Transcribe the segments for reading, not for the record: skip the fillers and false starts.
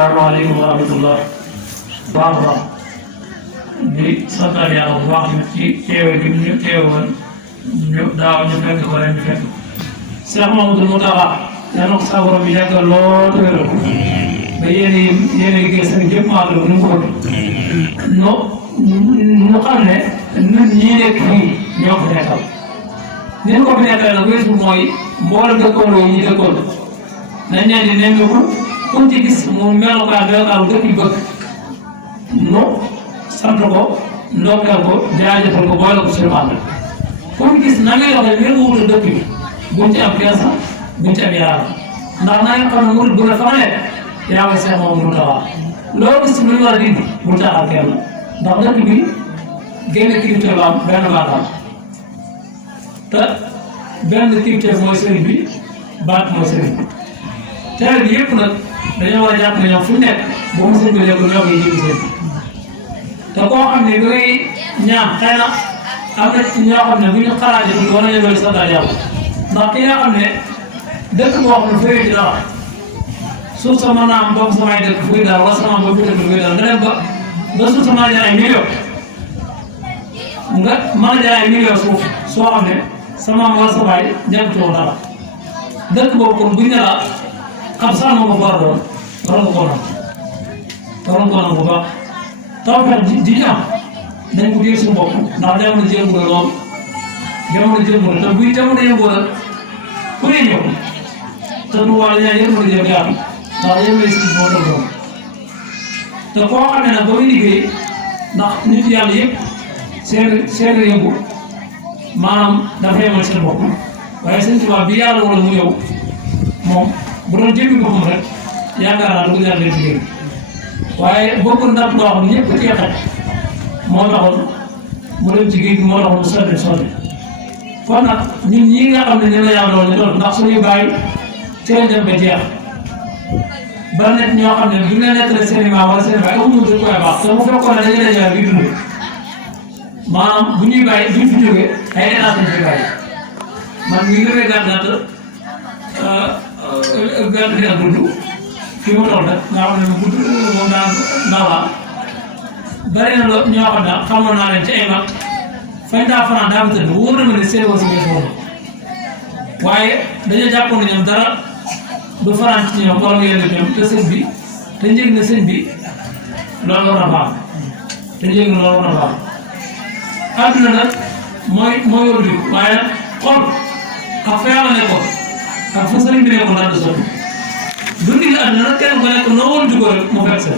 asalaamaaleykum wa rahmatullah baax a baax di santaat yàlla bu baax ci teewe gi ñu teewoon ñu daaw ñu fekk ko ren ñu fekk Cheikh Mamadou Moustapha yàlla ko sa borom bi yàggal lool te wéral ko ba yéen a liggéey seen jëpp maa nu mu ko nu xam ne ñun ñii nekk fii ñoo ko fi nekkal ni ñu ko fi nekkal nag weesu mooy mboolem dëkkoon yi ñu dëkkoon nañ leen di nemmeeku ku ci gis mu melokaan dëkk yi bëgg nu sant ko ndokkeel ko jaajëfal ko boole ko suñu ànd ku gis na ngay waxee mbir mu wutal dëkk bi buñ ci am keesa buñ ci am yaram ndax na nga xam ne murid bu ne fa nga nekk yaa ngi Seex Mamadu Muntaxa loolu gis lu ñu war a dindi bul caaxaan kenn ndax dëkk bi génn kilifteef la am benn baatam te benn kilifteef mooy sëriñ bi baat mooy sëriñ bi teel bi yëpp nag dañoo war a jàpp ne ñoom fu ñu nekk boo mu sëñ bi nekk ñoo koy jiitu sëñ te koo xam ne bi ngay ñaan xëy na am na ci ñoo xam ne bu ñu xalaatee tuuti war nañu doon santaat yàlla ndax ki nga xam ne dëkk boo xam ne fooy di dara suuf sa mën naa am boobu samay dëkk fooy dara wala sama boobu dëkk fooy dara nga dem ba suuf sa mën a jar ay million nga mën a jar ay million suuf soo xam ne sama wala sa baay ñàkk coow dara dëkk boobu kon buñ ne la xam sax moo ko war a doon war nga ko nangu bu baax tawfeex ji ñu am nañ ko jël suñu bopp ndax jamono jéem la lool jamono jéem la te buy jamono yëngu la ku ne ñëw te du wàll ñaar yëpp mën a jëm yaatu ndax yëpp lay si moo doon doon te koo xam ne nag ba muy liggéey ndax nit yàlla yëpp seen yëngu maanaam dafa yemal seen bopp waaye seen tubaab bi yàlla wala mu ñëw moom bu doon jëmmi boppam rek yaakaar naa du ko yàlla liggéey waaye bokkul ndam loo xam ne ñëpp cee xaj moo taxoon mu dem ci géej gi moo taxoon mu sotti kon nag ñun ñii nga xam ne ñu la yàlla doon ñu doon ndax suñuy bàyyi ci lañ dem ba jeex ba nekk ñoo xam ne bu ñu la nettalee seen i maam wala seen i bàyyi amuñu dëkk waay baax te bu fekkoon ne dañu leen bi dund maanaam bu ñuy bàyyi duñ fi jógee ay état lañ fi bàyyi man mii nga koy gàtt fi ak gudd fi mu toll rek nga xam ne gudd moom naa bari na loo ñoo xam ne xamoon naa leen ci ay mag fañ daa fanaan daa tëdd wóor na ma ne seen wasi bee foofu waaye dañoo jàppoon ne ñoom dara du fanaan ci ñoom wala nga yëngu ñoom te sëñ bi te njëg na sëñ bi loolu war a baax te njëg na loolu war a baax àdduna nag mooy yor di waaye nag xol ak fa yàlla nekkoon ak fa sëriñ bi nekkoon daal di sotti dundi la àdduna nag kenn ku nekk noo woon dugoo rek mu fekk sa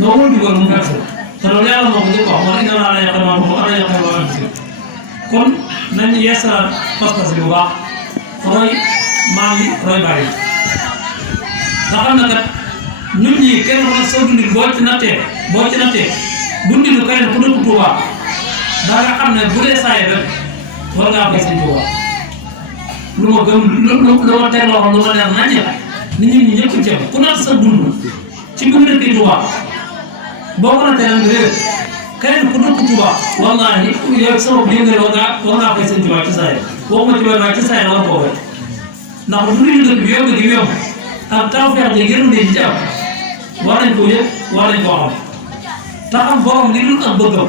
noo woon dugoo rek mu fekk sa te loolu yàlla moo ko njëkk wax man inna laa yaqal maa ko ana yaqal waa si kon nañu yeesalaat pas-pas bi bu baax roy maam yi roy bàyyi nga xam ne kat ñun ñii kenn ku nekk soo dundil boo ci nattee dundilu kenn ku dëkk Tuuba da nga xam ne bu dee saa yi rek war ngaa fay seen Tuuba lu ma gëm lu ma teg loxo lu ma leer naññe nit ñi ñëpp ceeb ku natt sa dund ci bu mu dëkkee Tuuba boo ko nattee nag réer keneen ku dëkk Tuuba war ngaa ni yow sa bopp yëngal war ngaa fay seen Tuuba ci saa yi waxuma ci waaye ci saa yi war koo fay ndax dundilu dëkk bi yomb gi yomb ak tawfeex ji yërmande ji ci am war nañ koo yëg war nañ koo xam te xam borom li dul ak bëggam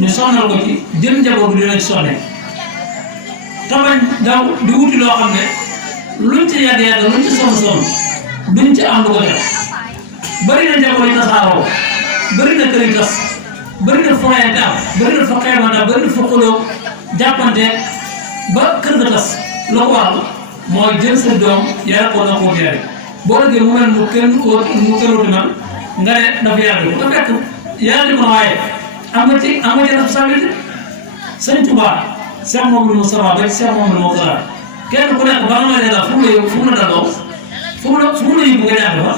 ñu sonnal ko ci jël njaboot bi dinañ sonne tamit daw di wuti loo xam ne luñ ci yàgg luñ ci sonn duñ ci am lu ko def bëri na njaboot yi tasaaroo bëri na kër yi tas bëri na foyee daal bëri na fa xeemanta bëri na fa xuloo jàppante ba kër ga tas la ko waral mooy jël sa doom yar ko na koo jaay boo déggee mu mel mu kenn wuti man nga ne dafa yàgg ko te fekk yàlla ko waaye am nga ci responsabilité sëñ Tuubaa Cheikh Mamadou Moustapha ba Cheikh Mamadou Moustapha kenn ku nekk ba nga may ne daal fu mu la daloo fu mu la yóbbu nga jàng fa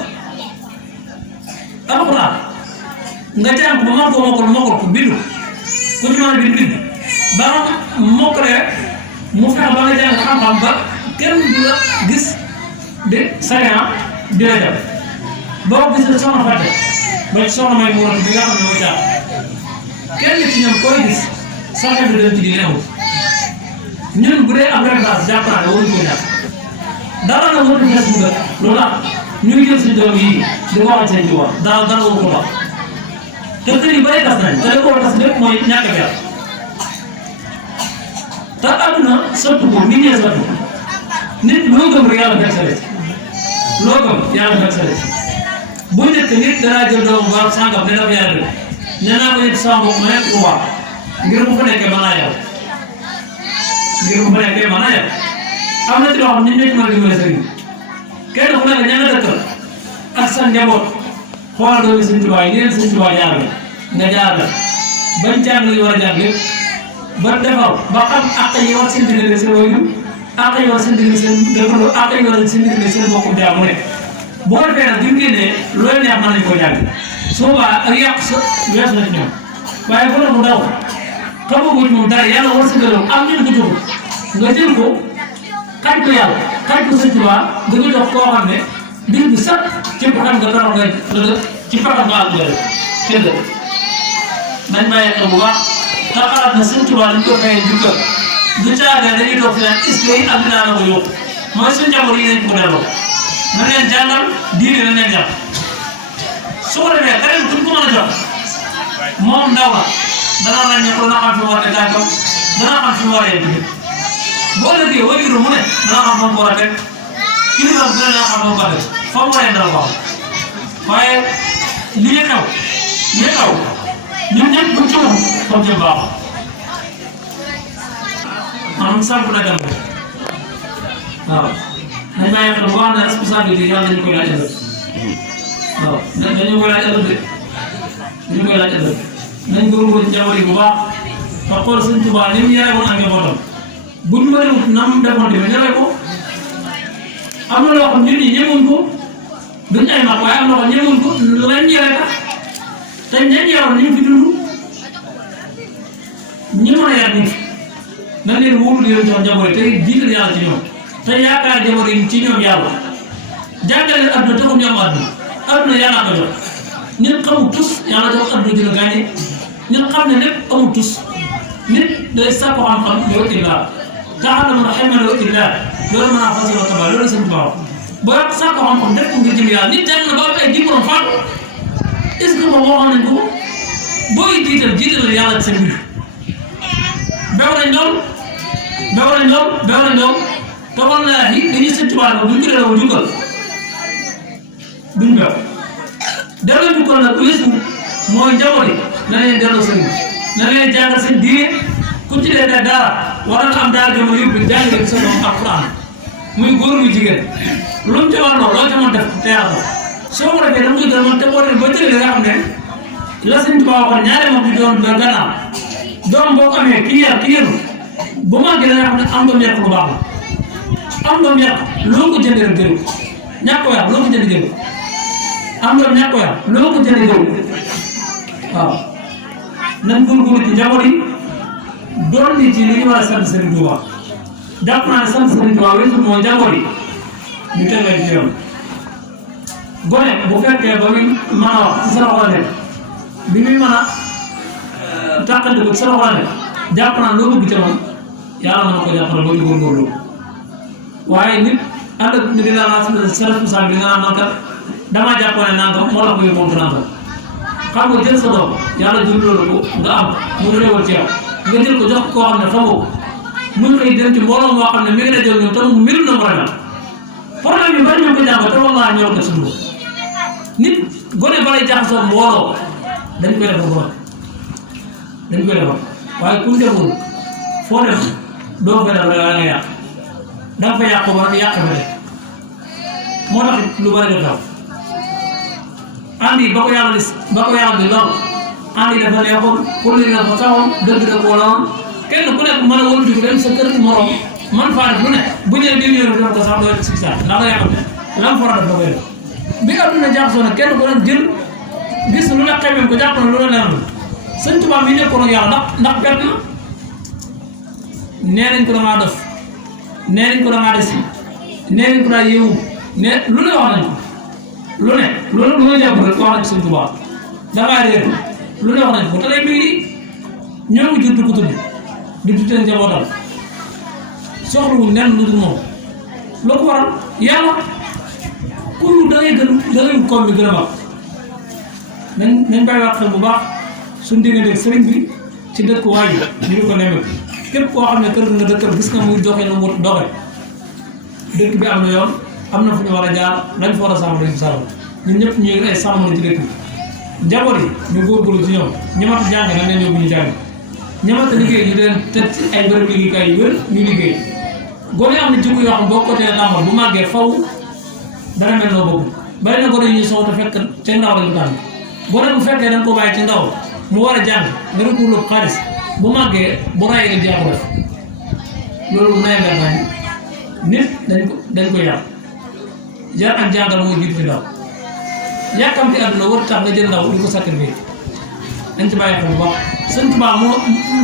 alxuraan nga jàng ko ba mokkal ko bindu ku ci mën a bind ba nga mokkalee mu fexe ba nga jàng xam-xam ba kenn du la gis de sariya di la def boo gisee soxna Fatick ba ci soxna may mu bi nga xam ne mooy caa kenn ci ñoom koy gis sax bi dem ci di neexul ñun bu dee am référence jàpp naa ne waruñu ko ñàkk dara la war a des bu gën loolu ñu ngi jël suñu doom yi di ko waxal seen Tuubaa dara wu ko wax te kër yu bëri tas nañ te li ko tas lépp mooy ñàkk a jar te àdduna sotti ko nit ñee sotti nit loo gëm rek yàlla fekk sa wet loo gëm yàlla fekk sa wet bu njëkk nit danaa jël doomu ba sàngam ne dafa yàlla nee naa ko nit sama bopp ma nekk bu baax ngir mu fa nekkee mën naa yàlla ngir mu fa nekkee mën naa yàlla am na ci loo xam nit ñi mën a dimbale sëriñ kenn ku nekk ña nga dëkkal ak sa njaboot xoolal doomi Sëriñ Tuubaa yi ni leen Sëriñ Tuubaa jaar la nga jaar la bañ jàng li war a jàng lépp ba defar ba xam àq yi war seen diggante seen waajur àq yi war seen diggante seen dëkkandoo àq yi war seen diggante seen bokkum jaa mu ne boo ko defee nag bi mu génnee looy neex mën nañu ko jàng su boobaa ak yàq sa weesu na ci ñoom waaye bu mu daw xamaguñ moom dara yàlla war sa gërëm am ñu ko jox nga jël ko xaj ko yàlla xaj ko Sëriñ Tuubaa nga ko jox koo xam ne bis bi sax ci pakam nga torox nga ci pakam nga àgg jël kenn nañ bàyyi xel bu baax te xalaat na Sëriñ Tuubaa dañ ko fayee jukkal du caaga dañuy toog fi naan est-ce que ak dinaa na ko yóbbu mooy suñu njaboot yi nañ ko delloo na leen jàngal diine na leen jàpp su ko defee keneen kuñ ko mën a jox moom ndaw la dana ràññee ko dana xam fi mu war a tàggam dana xam fi mu war a yegg boo ëllëgee waajur mu ne dana xam moom ko war a teg kilifa bi dana xam moom ko def fa mu waree dana ko xam waaye lii xew ñun ñëpp bu ci moom comme jëm baax maanaam sànq na dem rek waaw nañ bàyyi xel bu baax ne responsabilité yàlla dañu koy laaj ëllëg waaw dañu koy laaj ëllëg de dañu koy laaj ëllëg nañ góorgóorlu ci jamono yi bu baax te xool Sëriñ Tuubaa ni mu yare woon ak njabootam buñ mënewut na mu defoon tamit yare ko am na loo xam ñun ñi ñemoon ko duñ ay mag waaye am na loo xam ñemoon ko lañ yare tax te ñañ yaroon ñu fi dund ñi mën a yar nit dañ leen wóolu di leen jox njaboot yi te jiital yàlla ci ñoom te yaakaar njaboot yi ci ñoom yàlla jàngal leen adduna taxul ñu am adduna yàlla ko jox nit xamul tus yàlla jox adduna dina gàññe nit xam ne lépp amul tus nit day sàkku xam-xam di wëtti laa taxal na mën a xamee la wëtti laa loolu mën a fas yéene tabax loolu seen baax boo yàq sàkku xam-xam def ko ngir jëm yàlla nit jàng na ba am ay diplôme faatu est-ce que moom waxoon nañ ko booy jiital yàlla ci sa mbir bew nañ lool te wallaahi dañuy Sëriñ Tuubaa ko duñ ko delloo jukkal duñ bew delloo jukkal nag weesu mooy njaboot yi na leen delloo sëriñ na leen jàngal seen diine ku ci dee dara war nga am daal jamono yëpp jàngale sa doom alxuraan muy góor muy jigéen lu mu ca war loo ca mën def théâtre soo ko defee dama koy gën a mën te boo demee ba tëddee nga xam ne la Sëriñ Tuubaa waxoon ñaari mag bi doon ba gannaaw doom boo ko amee kii yar bu màggee da nga xam ne am doom yar lu baax la am doom yar loo ko jëndee rek gënu ñàkk ko yar loo ko jëndee gënu am doom ñàkk ko yar loo ko jëndee gënu waaw nañ góorgóorlu ci njaboot yi doon nit yi li ñu war a sant Sëriñ Tuubaa jàpp naa ne sant Sëriñ Tuubaa weesu mooy njaboot yi ñu tegee ci yoon gone bu fekkee ba muy mën a wax ci sa loxo la nekk bi muy mën a tàqante ko ci sa loxo la nekk jàpp naa loo bëgg ca moom yàlla mën na ko jàppale boo ci góorgóorlu waaye nit ànd ak nit dina la sa responsable bi nga naan man kat damaa jàpp ne nangam moo la ko yóbbu moom nangam xam nga jël sa doom yàlla jël loolu ko nga am mu réewal ci yow nga jël ko jox koo xam ne xamoo ko muy koy dem ci mbooloo moo xam ne mi ngi lay jël ñoom te mu mbir na mu ragal problème yi bari ñu ko jàng te wallaahi ñëw ko suñu nit gone ba lay jaxasoo mbooloo dañ koy defar borom dañ koy defar waaye ku deful foo def doo ko defar waaye nga yàq da nga fa yàq ba nga yàq fa def moo tax lu bari def andi ba ko yàlla di lool andi dafa neexoon pour li nga fa saxoon dëgg da koo lawoon kenn ku nekk mën a wëlbatiku dem sa kër morom man faa def lu ne bu ñëwee di ñëw def ko sax doo si saa ndax da yàqal lam fara def da koy def bi adduna jaxasoo nag kenn ko doon jël gis lu la xamee ko jàpp na lu la neexal Sëriñ Tuubaa mi nekkoon ak yàlla ndax perte na nee nañ ko damaa def nee nañ ko damaa desi nee nañ ko daa yeewu ne lu ne wax nañ ko lu ne loolu lu nga jàpp rek wax nañ ko Sëriñ Tuubaa dangaa réer lu ne wax nañ ko te day mi ngi ñoo ngi jur di ko tudd di tuddee njabootam soxlawul nen lu dul moom loo ko waral yàlla ku da ngay koom bi gën a mag nañ bàyyiwaat xel bu baax suñu diggante sëriñ bi ci dëkk waay ñu di ko nemmeeku képp koo xam ne kër nga dëkkal gis nga muy doxee nu mu doxee dëkk bi am na yoon am na fu ñu war a jaar dañ fa war a sàmm dañ sàmm ñun ñëpp ñu ay sàmm la ci dëkk bi njaboot yi ñu góorgóorlu ci ñoom ñamata jàng nañ leen yóbbu ñu jàng ñamata liggéey ñu leen teg ci ay bërëb liggéeykaay yu wér ñu liggéey gone am na jikko yoo xam boo ko tee tàmbal bu màggee faw dana mel noo bëgg bari na gone yi ñuy sow te fekk ca ndaw lañu tànn gone bu fekkee da nga ko bàyyi ci ndaw mu war a jàng nga recours xaalis bu màggee bu rayee nga jeexu def loolu nay leer nañ nit dañ ko yar jar ak jàngal mooy jiitu fi ndaw yàkkamti àdduna war tax nga jël ndaw di ko sacrifice dañ ci bàyyi xel bu baax sëñ Tuubaa moo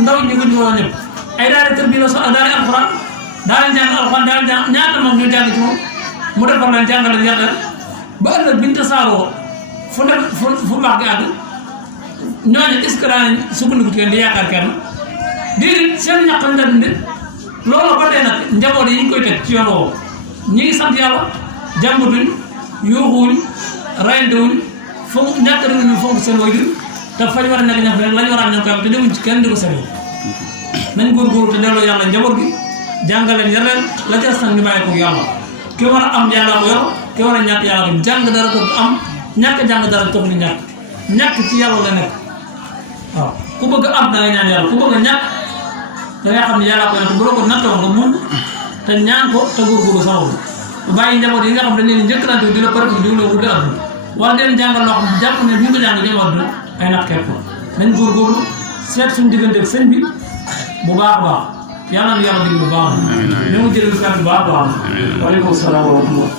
ndaw ñi ko ñëwoon ñëpp ay daara kër bi la sax daara alxuraan daa leen jàng alxuraan daa leen jàng ñaata mag ñoo jàng ci moom mu defar leen jàngal leen yar leen ba ëllëg biñ tasaaroo fu mbaax gi àgg ñooñu est-ce que daan sukkandiku ci leen di yaakaar kenn déedéet seen ñàkk lañ dund loolu ba tey nag njaboot yi ñu koy teg ci yoon woowu ñi ngi sant yàlla jàmbatuñ yuuxuwuñ rayantewuñ fonk ñàkk nañu fonk seen waajur te fañ war a nekk ñax rek lañ war a am ñoo koy am te demuñ ci kenn di ko seen nañ góorgóorlu te delloo yàlla njaboot gi jàngaleen yar leen la ca sax ñu bàyyi ko yàlla ki war a am yàlla ko yor ki war a ñàkk yàlla ko jàng dara ko am ñàkk jàng dara toog ni ñàkk ci yàlla la nekk waaw ku bëgg am da nga ñaan yàlla ku bëgg a ñàkk da nga xam ne yàlla ko yor bu la ko nattoo nga mun te ñaan ko te góorgóorlu sama bu bàyyi njaboot yi nga xam ne dañ leen njëkkalante di la përëf di la wut àdduna wala den jàngal loo xam ne jàpp ne bi ñu ko jàng jëm àdduna ay nax kepp nañ góorgóorlu seet suñu diggante ak sëñ bi bu baax a baax yàlla na yàlla dig bu baax ñu ngi jël kàddu bu baax a baax waaleykum salaam wa rahmatullah